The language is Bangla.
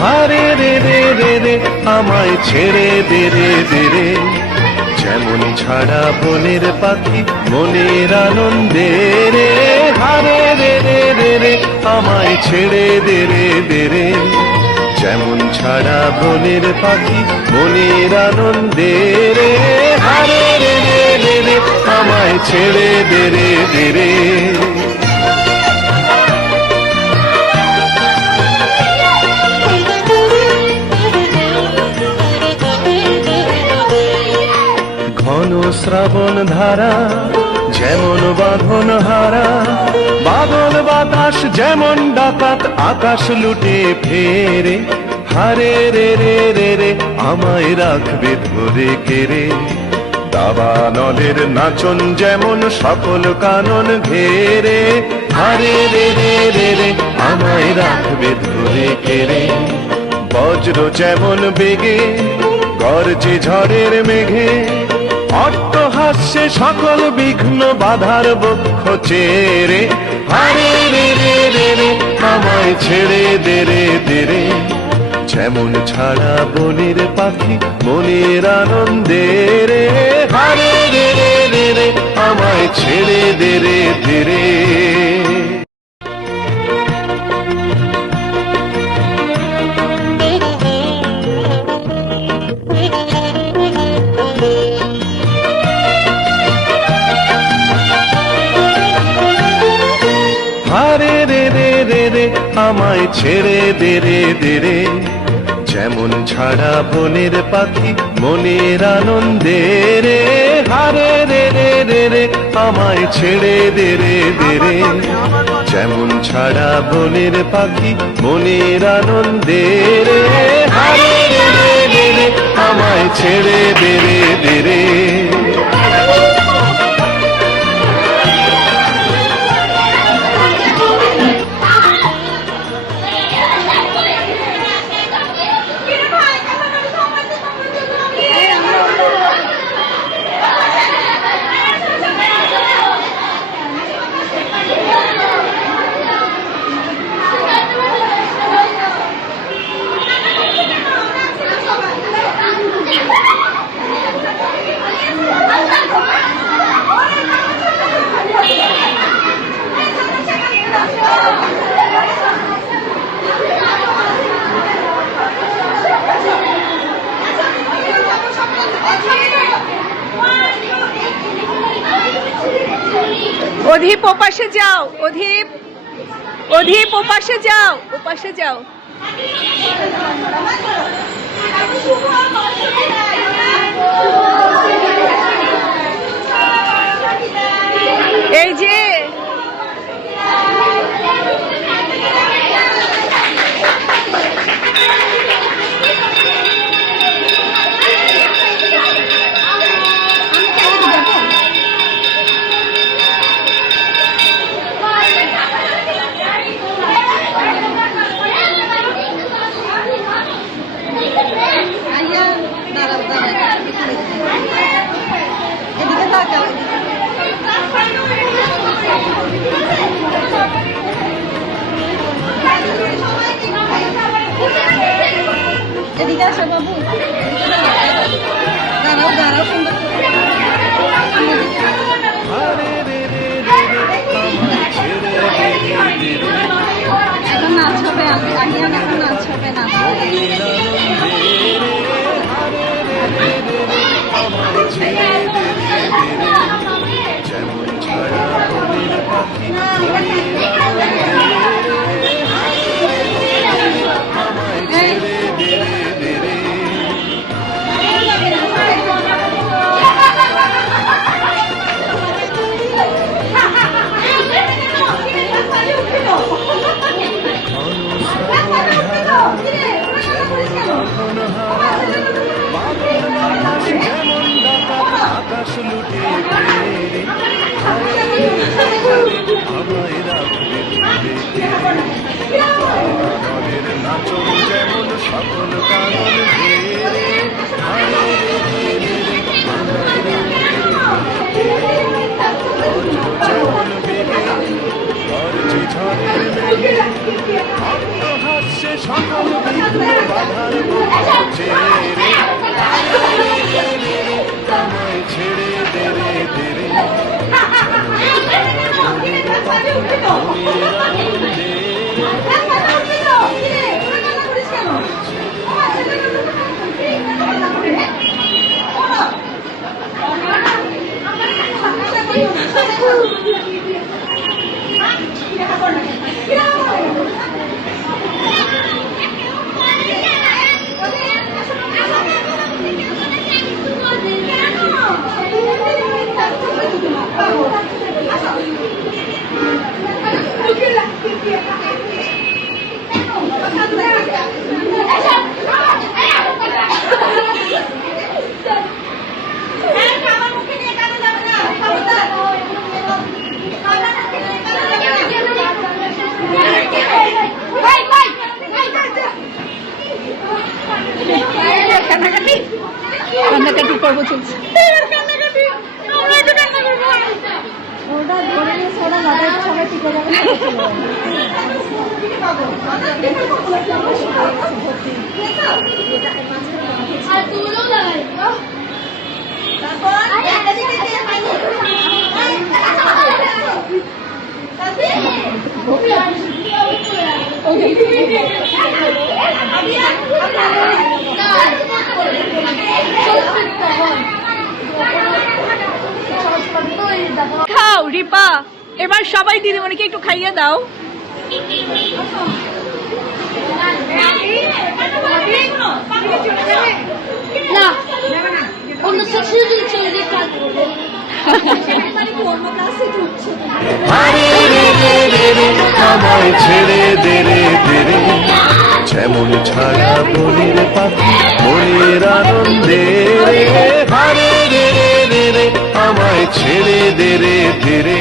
হারে রে রে রে রে আমায় ছেড়ে দে রে দে রে, যেমন ছাড়া বনের পাখি মনের আনন্দে রে। হারে রে রে রে রে আমায় ছেড়ে দে রে দে রে, যেমন ছাড়া বনের পাখি মনের আনন্দে রে। হারে রে রে রে রে আমায় ছেড়ে দে রে দে রে। ঘন শ্রাবণ ধারা যেমন বাঁধন হারা, বাদল বাতাস যেমন ডাকাত আকাশ লুটে ফেরে। হারে রে রে রে রে আমায় রাখবে ধরে কেড়ে, দাবানলের নাচন যেমন সকল কানন ঘেরে। হারে রে রে রে রে আমায় রাখবে ধরে কেড়ে, বজ্র যেমন বেগে গর্জে ঝড়ের মেঘে, অট্টহাস্যে সকল বিঘ্ন বাধার বক্ষ চেরে। হারে রে রে রে রে আমায় ছেড়ে দে রে দে রে, যেমন ছাড়া বনের পাখি মনের আনন্দে রে। হারে রে রে রে রে আমায় ছেড়ে দে রে দে রে। হারে রে রে রে রে আমায় ছেড়ে দে রে দে রে, যেমন ছাড়া বনের পাখি মনের আনন্দে রে। হারে রে রে রে রে আমায় ছেড়ে দে রে দে রে, যেমন ছাড়া বনের পাখি মনের আনন্দে রে। হারে রে রে রে রে আমায় ছেড়ে দে রে দে রে। অধীপ ওপাশে যাও, অধীপ অধীপ ওপাশে যাও, ওপাশে যাও। এই যে এদিকে আসো বাবু, দাঁড়াও দাঁড়াও, সুন্দর এখন নাচ হবে, এখন নাচ হবে, নাচ আকাশ লুটে আমায় রাখবে বাধার বন্ধন ছেড়ে রে আমায় ছেড়ে দে রে দে রে কান্নাকাটি পর্ব চলছে। ওটা ধরে নিয়ে ওরা লাগাই সবাই ঠিক হয়ে যাবে। আর তুইও লাগাই তারপর একটা দিকে দিয়ে পানি খাও রিপা, এবার সবাই দিদিমণিকে একটু খাইয়ে দাও। না অন্য সেকশনে যদি চলে যেতে আরে রে রে রে রে আমায় ছেড়ে দে রে দে রে যেমন ছাড়া বলির পাখি মনের আনন্দে রে আরে রে রে রে রে আমায় ছেড়ে দে রে দে রে